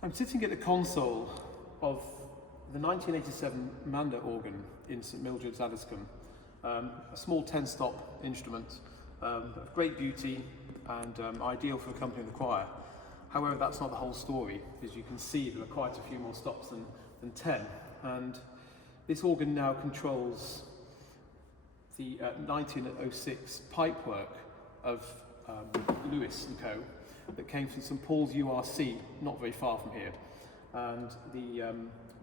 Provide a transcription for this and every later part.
I'm sitting at the console of the 1987 Manda organ in St Mildred's, Addiscombe, a small 10-stop instrument of great beauty and ideal for accompanying the choir. However, that's not the whole story. As you can see, there are quite a few more stops than 10, and this organ now controls the 1906 pipework of Nicholson Co that came from St Paul's URC, not very far from here, and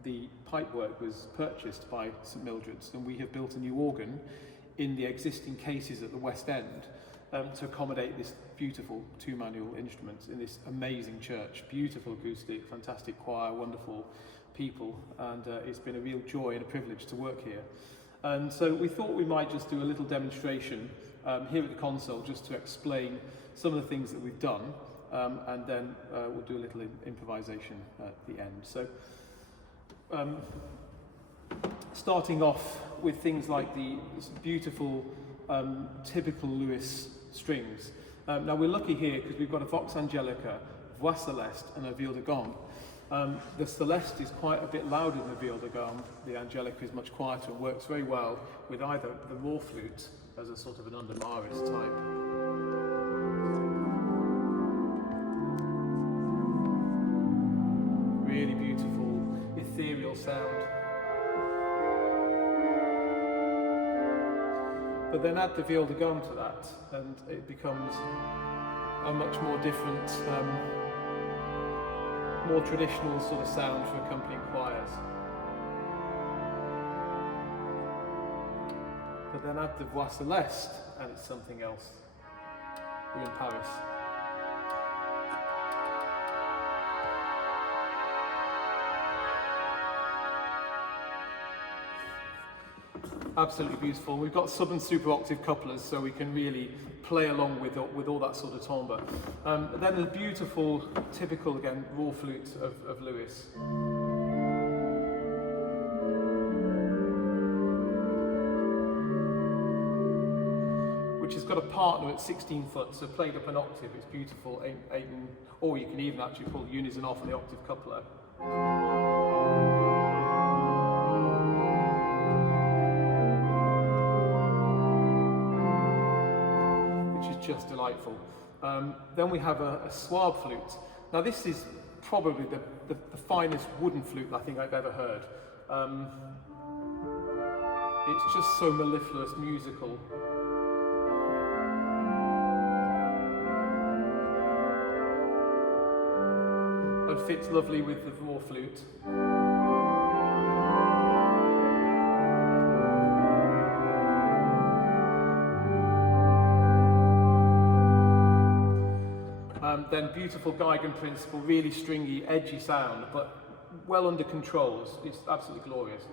the pipework was purchased by St Mildred's, and we have built a new organ in the existing cases at the West End to accommodate this beautiful two-manual instrument in this amazing church. Beautiful acoustic, fantastic choir, wonderful people, and it's been a real joy and a privilege to work here. And so we thought we might just do a little demonstration here at the console just to explain some of the things that we've done, and then we'll do a little improvisation at the end. So starting off with things like the beautiful typical Lewis strings. Now we're lucky here because we've got a Vox Angelica, Voix Celeste and a Viol de Gambe. The Celeste is quite a bit louder than the Viol de Gambe. The Angelica is much quieter and works very well with either the raw flute as a sort of an under Maris type. Really beautiful, ethereal sound. But then add the Viol de Gambe to that, and it becomes a much more different, more traditional sort of sound for accompanying choirs. But then add the Voix Celeste, and it's something else. We're in Paris. Absolutely beautiful. We've got sub and super octave couplers, so we can really play along with all that sort of timbre. Then the beautiful, typical again, raw flute of Lewis. Which has got a partner at 16 foot, so played up an octave, it's beautiful, or you can even actually pull unison off on the octave coupler. Just delightful. Then we have a Swab flute. Now this is probably the finest wooden flute I think I've ever heard. It's just so mellifluous, musical. And fits lovely with the raw flute. Then beautiful Geigen principle, really stringy, edgy sound, but well under control. It's absolutely glorious.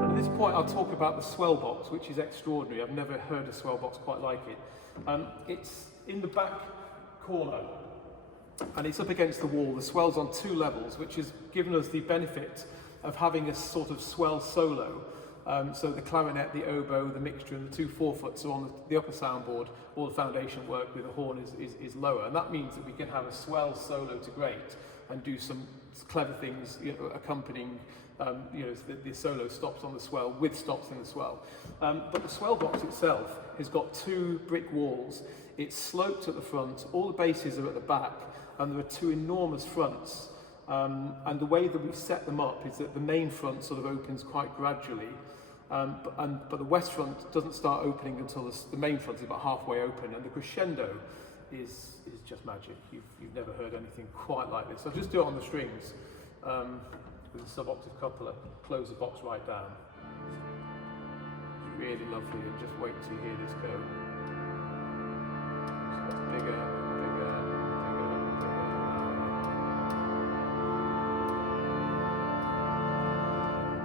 And at this point I'll talk about the swell box, which is extraordinary. I've never heard a swell box quite like it. It's in the back corner and it's up against the wall. The swell's on 2 levels, which has given us the benefit of having a sort of swell solo. So the clarinet, the oboe, the mixture and the 2 4-foots are on the upper soundboard. All the foundation work with the horn is lower, and that means that we can have a swell solo to great and do some clever things, accompanying the solo stops on the swell with stops in the swell. But the swell box itself has got 2 brick walls. It's sloped at the front, all the basses are at the back, and there are 2 enormous fronts. And the way that we've set them up is that the main front sort of opens quite gradually, but the west front doesn't start opening until the main front is about halfway open, and the crescendo is just magic. You've never heard anything quite like this. I'll just do it on the strings with a sub-octave coupler, close the box right down. It's really lovely, and just wait till you hear this go. So that's bigger.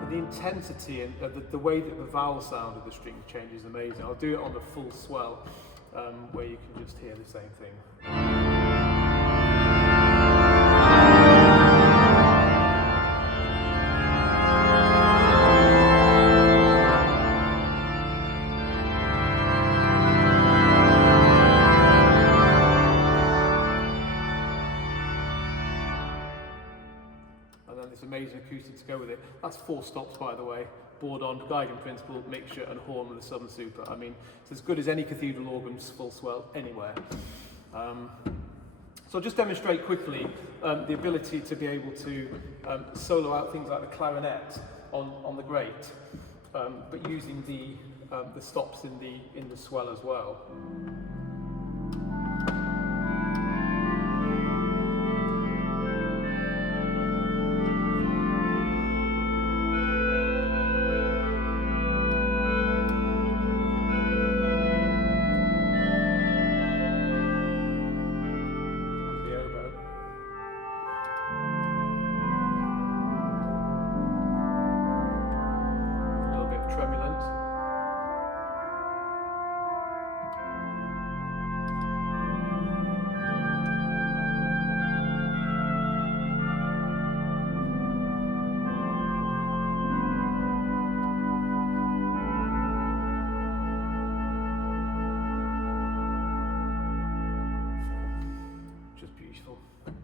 The intensity and the way that the vowel sound of the strings changes is amazing. I'll do it on the full swell, where you can just hear the same thing. amazing acoustics to go with it. That's 4 stops, by the way. Board on, guiding principal, mixture and horn with a Southern Super. I mean, it's as good as any cathedral organ's full swell anywhere. So I'll just demonstrate quickly the ability to be able to solo out things like the clarinet on the grate, but using the stops in the swell as well.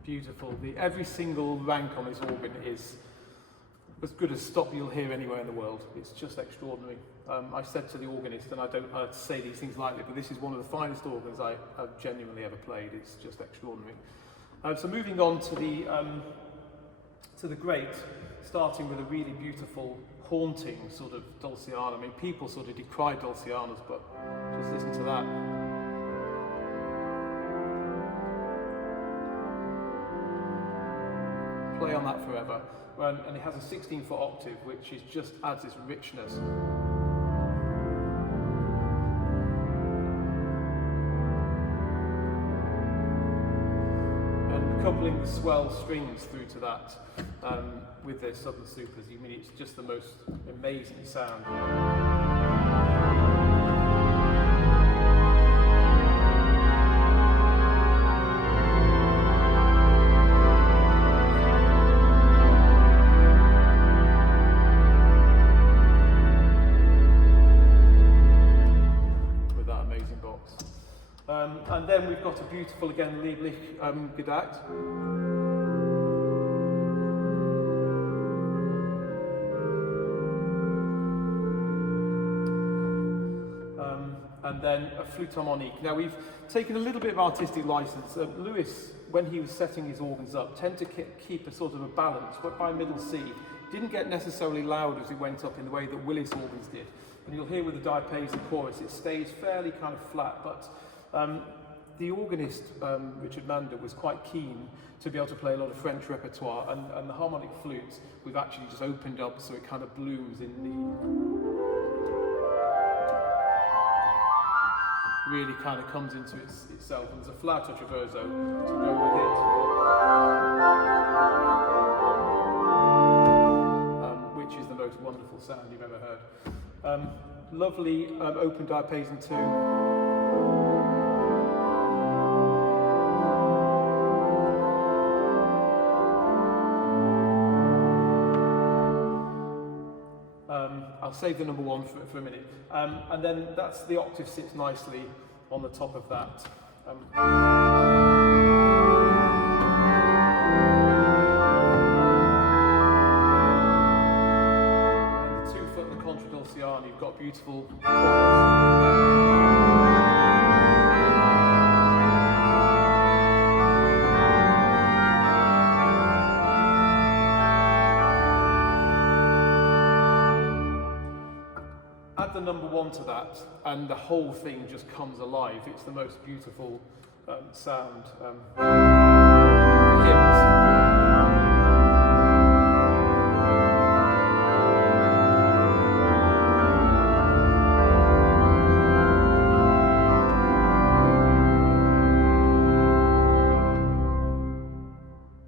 Beautiful. Every single rank on this organ is as good as stop you'll hear anywhere in the world. It's just extraordinary. I said to the organist, and I don't say these things lightly, but this is one of the finest organs I've genuinely ever played. It's just extraordinary. So moving on to the grate, starting with a really beautiful, haunting sort of Dulciana. I mean, people sort of decry Dulcianas, but just listen to that. Play on that forever, and it has a 16-foot octave, which just adds this richness. And coupling the swell strings through to that with their Southern Supers, I mean, it's just the most amazing sound. And then we've got a beautiful, again, Lieblich Gedackt. And then a flute harmonique. Now we've taken a little bit of artistic license. Lewis, when he was setting his organs up, tended to keep a sort of a balance, but by middle C. Didn't get necessarily loud as it went up in the way that Willis organs did. And you'll hear with the diapason chorus, it stays fairly kind of flat, but the organist, Richard Mander, was quite keen to be able to play a lot of French repertoire, and the harmonic flute we've actually just opened up so it kind of blooms in really kind of comes into itself, and there's a flower traverso to go with it, which is the most wonderful sound you've ever heard. Lovely open diapason too. I'll save the number 1 for a minute. And then that's the octave sits nicely on the top of that. And the 2 foot in the contra Dulciana, you've got beautiful chords. Add the number 1 to that, and the whole thing just comes alive. It's the most beautiful sound.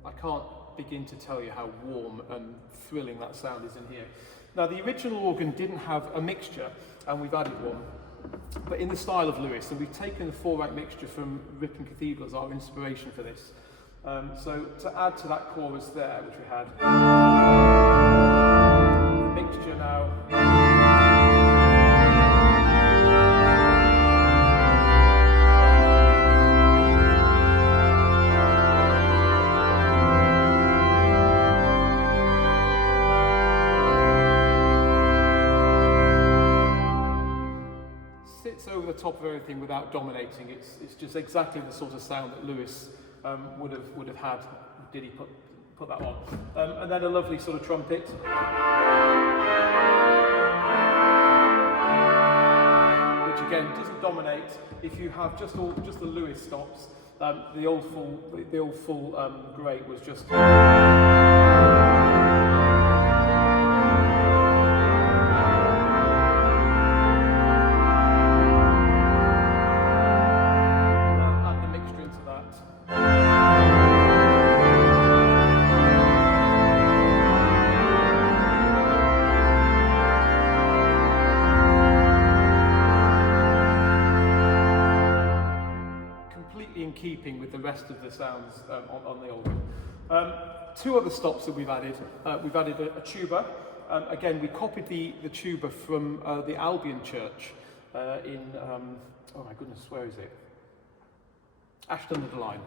I can't begin to tell you how warm and thrilling that sound is in here. Now, the original organ didn't have a mixture, and we've added one, but in the style of Lewis, and we've taken the 4-rank mixture from Ripon Cathedral as our inspiration for this. So to add to that chorus there, which we had, the mixture now. sits over the top of everything without dominating. It's just exactly the sort of sound that Lewis would have had. Did he put that on? And then a lovely sort of trumpet. Which again doesn't dominate. If you have just the Lewis stops, the old full great was just. Add the mixture into that. In keeping with the rest of the sounds on the organ. Two other stops that we've added. We've added a tuba. Again, we copied the tuba from the Albion Church in, oh my goodness, where is it? Ashton-under-Lyne,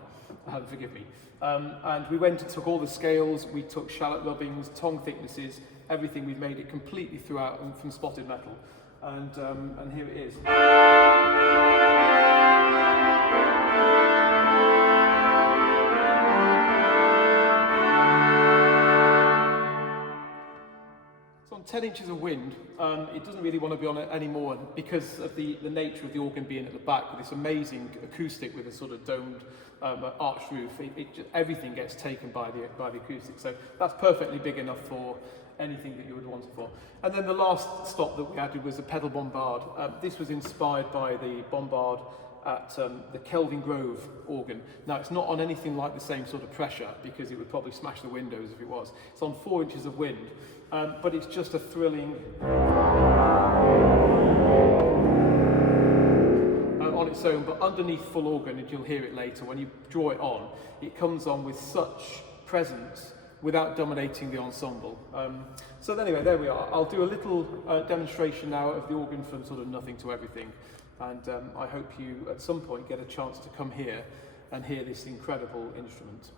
forgive me. And we went and took all the scales, we took shallot rubbings, tongue thicknesses, everything. We've made it completely throughout from spotted metal. And here it is. It's on 10 inches of wind. It doesn't really want to be on it anymore because of the nature of the organ being at the back with this amazing acoustic with a sort of domed arched roof. Everything gets taken by the acoustic. So that's perfectly big enough for anything that you would want it for. And then the last stop that we added was a pedal bombard. This was inspired by the bombard at the Kelvin Grove organ. Now it's not on anything like the same sort of pressure because it would probably smash the windows if it was. It's on 4 inches of wind, but it's just a thrilling on its own, but underneath full organ, and you'll hear it later, when you draw it on, it comes on with such presence without dominating the ensemble. So anyway, there we are. I'll do a little demonstration now of the organ from sort of nothing to everything, and I hope you at some point get a chance to come here and hear this incredible instrument.